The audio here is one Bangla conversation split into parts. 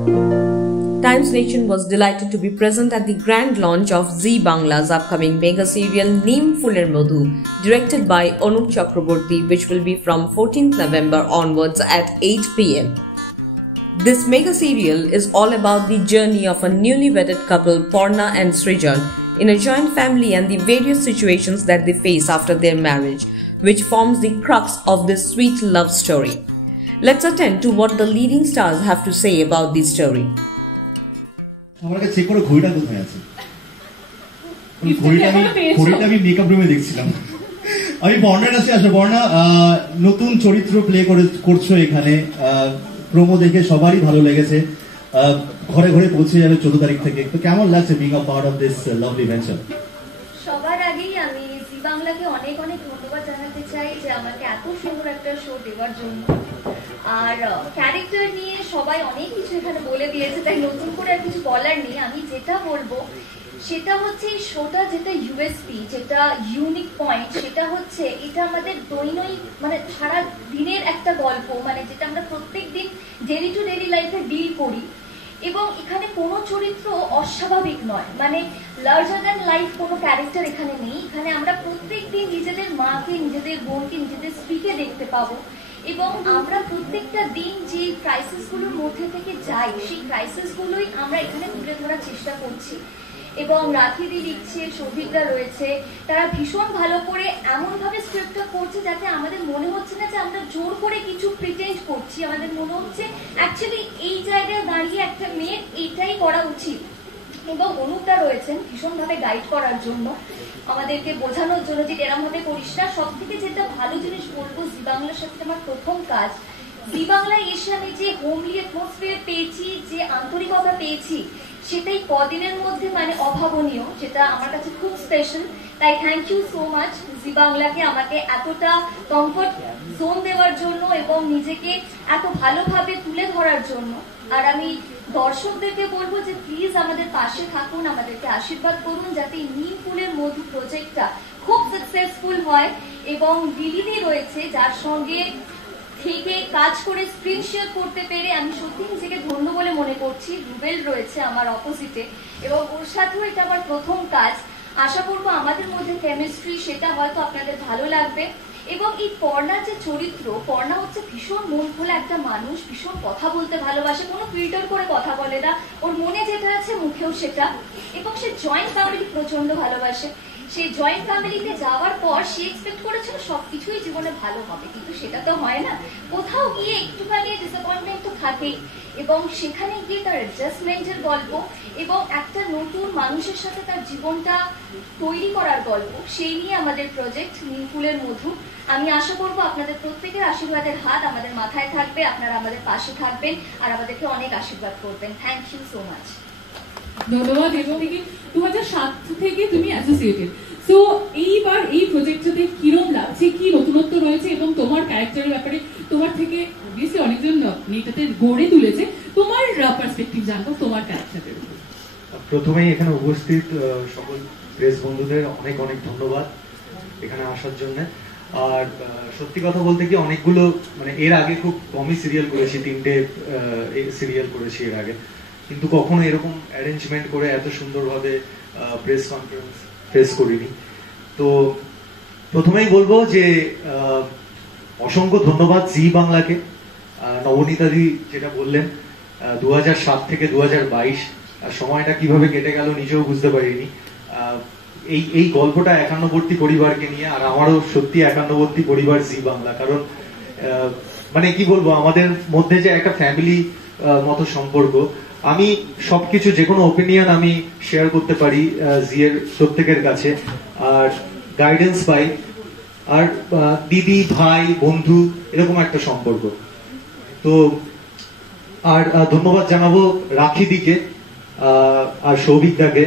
Times Nation was delighted to be present at the grand launch of Zee Bangla's upcoming mega serial Neem Phuler Madhu, directed by Anup Chakraborty, which will be from 14th November onwards at 8 p.m. This mega serial is all about the journey of a newly wedded couple, Porna and Srijan, in a joint family and the various situations that they face after their marriage, which forms the crux of this sweet love story. Let's attend to what the leading stars have to say about the story. আমাকে চেক করে ঘড়িটা কোথায় আছে? ঘড়িটা আমি মেকআপ রুমে দেখছিলাম। আমি বর্ণার কাছে আসবো। বর্ণা, নতুন চরিত্র প্লে করছো এখানে, প্রোমো দেখে সবারই ভালো লেগেছে, ঘরে ঘরে পৌঁছে যাবে 14 তারিখ থেকে। তো কেমন লাগছে being a part of this lovely venture? সবার আগেই আমি জি বাংলাকে অনেক অনেক ধন্যবাদ জানাতে চাই যে আমাকে এত সুন্দর একটা শো দেওয়ার জন্য। আর ক্যারেক্টার নিয়ে সবাই অনেক কিছু এখানে বলে দিয়েছে, তাই নতুন করে আর কিছু বলার নেই। আমি যেটা বলবো সেটা হচ্ছে এই শোটা যেটা ইউএসপি, যেটা ইউনিক পয়েন্ট, সেটা হচ্ছে এটা আমাদের দৈনিক মানে সারা দিনের একটা গল্প, মানে যেটা আমরা প্রত্যেক দিন ডেলি টু ডেলি লাইফে ডিল করি। এবং এখানে কোনো চরিত্র অস্বাভাবিক নয়, মানে লার্জার দ্যান লাইফ কোনো ক্যারেক্টার এখানে নেই। এখানে আমরা প্রত্যেক দিন নিজেদের মাকে, নিজেদের বোনকে, নিজেদের স্ত্রীকে দেখতে পাবো। এবং আমরা প্রত্যেকটা দিন যে ক্রাইসিস গুলোর মধ্যে থেকে যাই, সেই ক্রাইসিস গুলোই আমরা এখানে তুলে ধরার চেষ্টা করছি। এবং রাখিদি লিখছে, সৌভিকরা রয়েছে, তারা ভীষণ ভালো করে এমন ভাবে স্ক্রিপ্টটা করছে যাতে আমাদের মনে হচ্ছে না যে আমরা জোর করে কিছু প্রিটেন্ড করছি। আমাদের মনে হচ্ছে অ্যাকচুয়ালি এই জায়গায় দাঁড়িয়ে একটা মেয়ের এইটাই করা উচিত। এবং অনুপদা রয়েছেন ভীষণ ভাবে গাইড করার জন্য, আমাদেরকে বোঝানোর জন্য যে এরম ভাবে করিস না। সব থেকে যেটা ভালো জিনিস বলবো, জি বাংলার সাথে আমার প্রথম কাজ, জি বাংলায় এসে আমি যে হোমলি অ্যাটমসফিয়ার পেয়েছি, যে আন্তরিকতা পেয়েছি, সেটাই কদিনের মধ্যে মানে অভাবনীয়, যেটা আমার কাছে খুব স্পেশাল। তাই থ্যাংক ইউ সো মাচ জি বাংলাকে আমাকে এতটা কমফর্ট জোন দেওয়ার জন্য এবং নিজেকে এত ভালোভাবে তুলে ধরার জন্য। আর আমি দর্শকদেরকে বলবো যে প্লিজ আমাদের পাশে থাকুন, আমাদেরকে আশীর্বাদ করুন যাতে নিম ফুলের মধু প্রজেক্টটা খুব সাকসেসফুল হয়। এবং দিলিদি রয়েছে যার সঙ্গে থেকে কাজ করে স্ক্রিন শেয়ার করতে পেরে আমি সত্যি নিজেকে ধন্য বলে মনে করছি। রুবেল রয়েছে আমার অপোজিটে এবং ওর সাথেও এটা আমার প্রথম কাজ। আশা করবো আমাদের মধ্যে কেমিস্ট্রি, সেটা হয়তো আপনাদের ভালো লাগবে। এবং এই পর্ণার যে চরিত্র, পর্ণা হচ্ছে ভীষণ মন খোলা একটা মানুষ, ভীষণ কথা বলতে ভালোবাসে, কোনো ফিল্টার করে কথা বলে না, ওর মনে যেটা আছে মুখেও সেটা। এবং সে জয়েন্ট ফ্যামিলি প্রচন্ড ভালোবাসে। সে জয়েন্ট ফ্যামিলিতে যাওয়ার পর সে এক্সপেক্ট করেছিল সবকিছুই জীবনে ভালো হবে, কিন্তু সেটা তো হয় না। কোথাও গিয়ে একটুখানি ডিসঅ্যাপয়েন্টমেন্ট তো থাকেই। এবং সেখানে গিয়ে তার অ্যাডজাস্টমেন্টের গল্প এবং একটা নতুন মানুষের সাথে তার জীবনটা তৈরি করার গল্প, সেই নিয়ে আমাদের প্রজেক্ট নিম ফুলের মধু। আমি আশা করবো আপনাদের প্রত্যেকের আশীর্বাদের হাত আমাদের মাথায় থাকবে, আপনারা আমাদের পাশে থাকবেন আর আমাদেরকে অনেক আশীর্বাদ করবেন। Thank you so much. ধন্যবাদ। এবং 2007 থেকে তুমি অ্যাসোসিয়েটেড, সো এইবার এই প্রজেক্টটাতে কিরম লাগছে, কি নতুনত্ব রয়েছে এবং তোমার ক্যারেক্টারের ব্যাপারে তোমার থেকে অবভিয়াসলি অনেকজন মেয়েটাতে গড়ে তুলেছে, তোমার পার্সপেক্টিভ জানবো তোমার ক্যারেক্টারের। প্রথমেই এখানে উপস্থিত সকল প্রেস বন্ধুদের অনেক অনেক ধন্যবাদ এখানে আসার জন্য। আর সত্যি কথা বলতে কি অনেকগুলো মানে এর আগে খুব কমই সিরিয়াল করেছি, 3টে সিরিয়াল করেছি এর আগে, কিন্তু কখনো এরকম অ্যারেঞ্জমেন্ট করে এত সুন্দরভাবে প্রেস কনফারেন্স ফেস করিনি। তো প্রথমেই বলবো যে অসংখ্য ধন্যবাদ জি বাংলাকে। নবনীতাদি যেটা বললেন 2007 থেকে 2022 সময়টা কিভাবে কেটে গেল নিজেও বুঝতে পারিনি। এই গল্পটা একান্নবর্তী পরিবারকে নিয়ে, আর আমারও সত্যি একান্নবর্তী পরিবার জি বাংলা। কারণ মানে কি বলবো, আমাদের মধ্যে যে একটা ফ্যামিলি মতো সম্পর্ক, আমি সবকিছু যে কোনো ওপিনিয়ন আমি শেয়ার করতে পারি জিয়ের প্রত্যেকের কাছে, আর গাইডেন্স পাই, আর দিদি ভাই বন্ধু এরকম একটা সম্পর্ক। তো আর ধন্যবাদ জানাবো রাখিদিকে আর সৌভিকদাকে,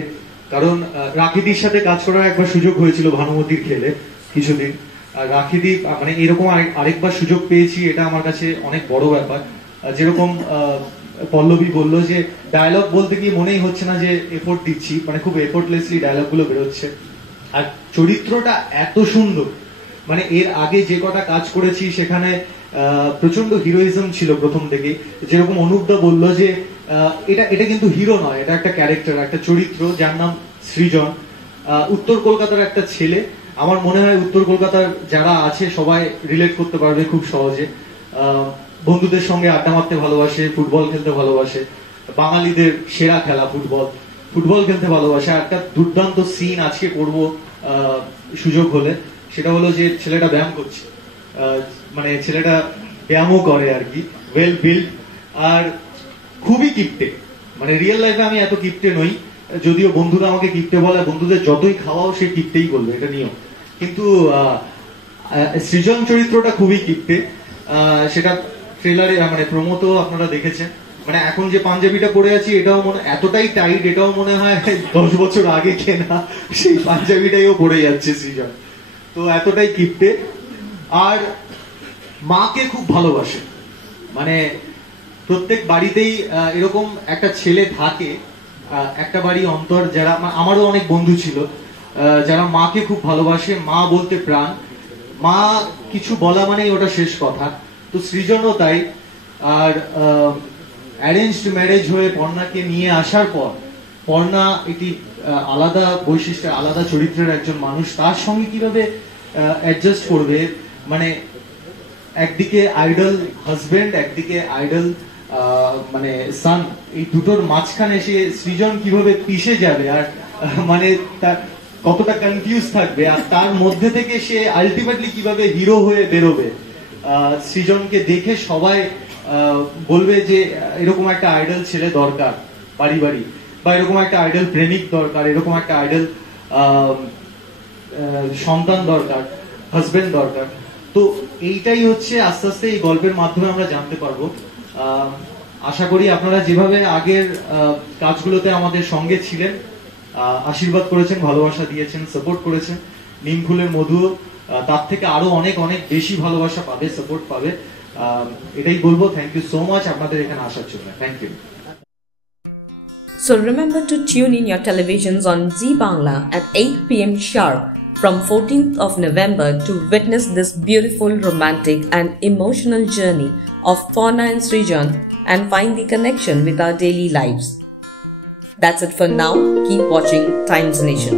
কারণ রাখিদির সাথে কাজ করার একবার সুযোগ হয়েছিল ভানুমতির খেলে কিছুদিন। আর রাখিদি মানে এরকম আরেকবার সুযোগ পেয়েছি, এটা আমার কাছে অনেক বড় ব্যাপার। যেরকম পল্লবী বললো যে ডায়লগ বলতে গিয়ে মনেই হচ্ছে না যে এফোর্ট দিচ্ছি, মানে খুব এফোর্টলেসলি ডায়লগ গুলো বেরোচ্ছে। আর চরিত্রটা এত সুন্দর, মানে এর আগে যে কটা কাজ করেছি সেখানে প্রচন্ড হিরোইজম ছিল প্রথম থেকে। যেরকম অনুপদা বললো যে এটা কিন্তু হিরো নয়, এটা একটা ক্যারেক্টার, একটা চরিত্র যার নাম সৃজন। উত্তর কলকাতার একটা ছেলে। আমার মনে হয় উত্তর কলকাতার যারা আছে সবাই রিলেট করতে পারবে খুব সহজে। বন্ধুদের সঙ্গে আড্ডা মারতে ভালোবাসে, ফুটবল খেলতে ভালোবাসে, বাঙালিদের সেরা খেলা ফুটবল খেলতে ভালোবাসে। একটা দুর্দান্ত সিন আজকে করব সুযোগ হলে, সেটা হলো যে ছেলেটা ব্যায়াম করছে, মানে ছেলেটা ব্যায়ামও করে আর কি, ওয়েল বিল্ড আর খুবই কিপ্টে। মানে রিয়েল লাইফে আমি এত কিপ্টে নই, যদিও বন্ধুরা আমাকে কিপ্টে বলে, বন্ধুদের যতই খাওয়াও সে কিপ্টেই বলবে, এটা নিয়ম। কিন্তু সৃজন চরিত্রটা খুবই কিপ্টে, সেটা ট্রেলারে মানে প্রোমোতেও আপনারা দেখেছেন। মানে এখন যে পাঞ্জাবিটা পরে আছি এটাও মনে এতটাই টাইট, এটাও মনে হয় 10 বছর আগে কেনা সেই পাঞ্জাবিটাইও পরে যাচ্ছে সৃজন। তো এতটাই কিপ্টে আর মাকে খুব ভালোবাসে। মানে প্রত্যেক বাড়িতেই এরকম একটা ছেলে থাকে, একটা বাড়ি অন্তর, যারা আমারও অনেক বন্ধু ছিল যারা মাকে খুব ভালোবাসে, মা বলতে প্রাণ, মা কিছু বলা মানেই ওটা শেষ কথা। তো সৃজনও তাই। আর অ্যারেঞ্জড ম্যারেজ হয়ে পর্ণাকে নিয়ে আসার পর, পর্ণা এটি আলাদা বৈশিষ্ট্য, আলাদা চরিত্রের একজন মানুষ, তার সঙ্গে কিভাবে অ্যাডজাস্ট করবে, মানে একদিকে আইডল হাজবেন্ড, একদিকে আইডল মানে সান, এই দুটোর মাঝখানে সে সৃজন কিভাবে পিষে যাবে, আর মানে তার কতটা কনফিউজ থাকবে, আর তার মধ্যে থেকে সে আলটিমেটলি কিভাবে হিরো হয়ে বেরোবে। সৃজনকে দেখে সবাই বলবে যে এরকম একটা আইডল ছেলে দরকার বাড়ি বাড়ি, বা এরকম একটা আইডল প্রেমিক দরকার, এরকম একটা আইডল সন্তান দরকার, হাজবেন্ড দরকার। তো এইটাই হচ্ছে আস্তে আস্তে এই গল্পের মাধ্যমে আমরা জানতে পারবো। আশা করি আপনারা যেভাবে আগের কাজগুলোতে আমাদের সঙ্গে ছিলেন, আশীর্বাদ করেছেন, ভালোবাসা দিয়েছেন, সাপোর্ট করেছেন, নিমফুলের মধু তার থেকে আরো অনেক অনেক বেশি ভালোবাসা পাবে, সাপোর্ট পাবে। এটাই বলবো। থ্যাংক ইউ সো মাচ আপনাদের এখানে আসার জন্য। Thank you. So remember to tune in your televisions on Zee Bangla at 8 p.m. sharp from 14th of November to witness this beautiful, romantic and emotional journey of Purna and Srijan and find the connection with our daily lives. That's it for now. Keep watching Times Nation.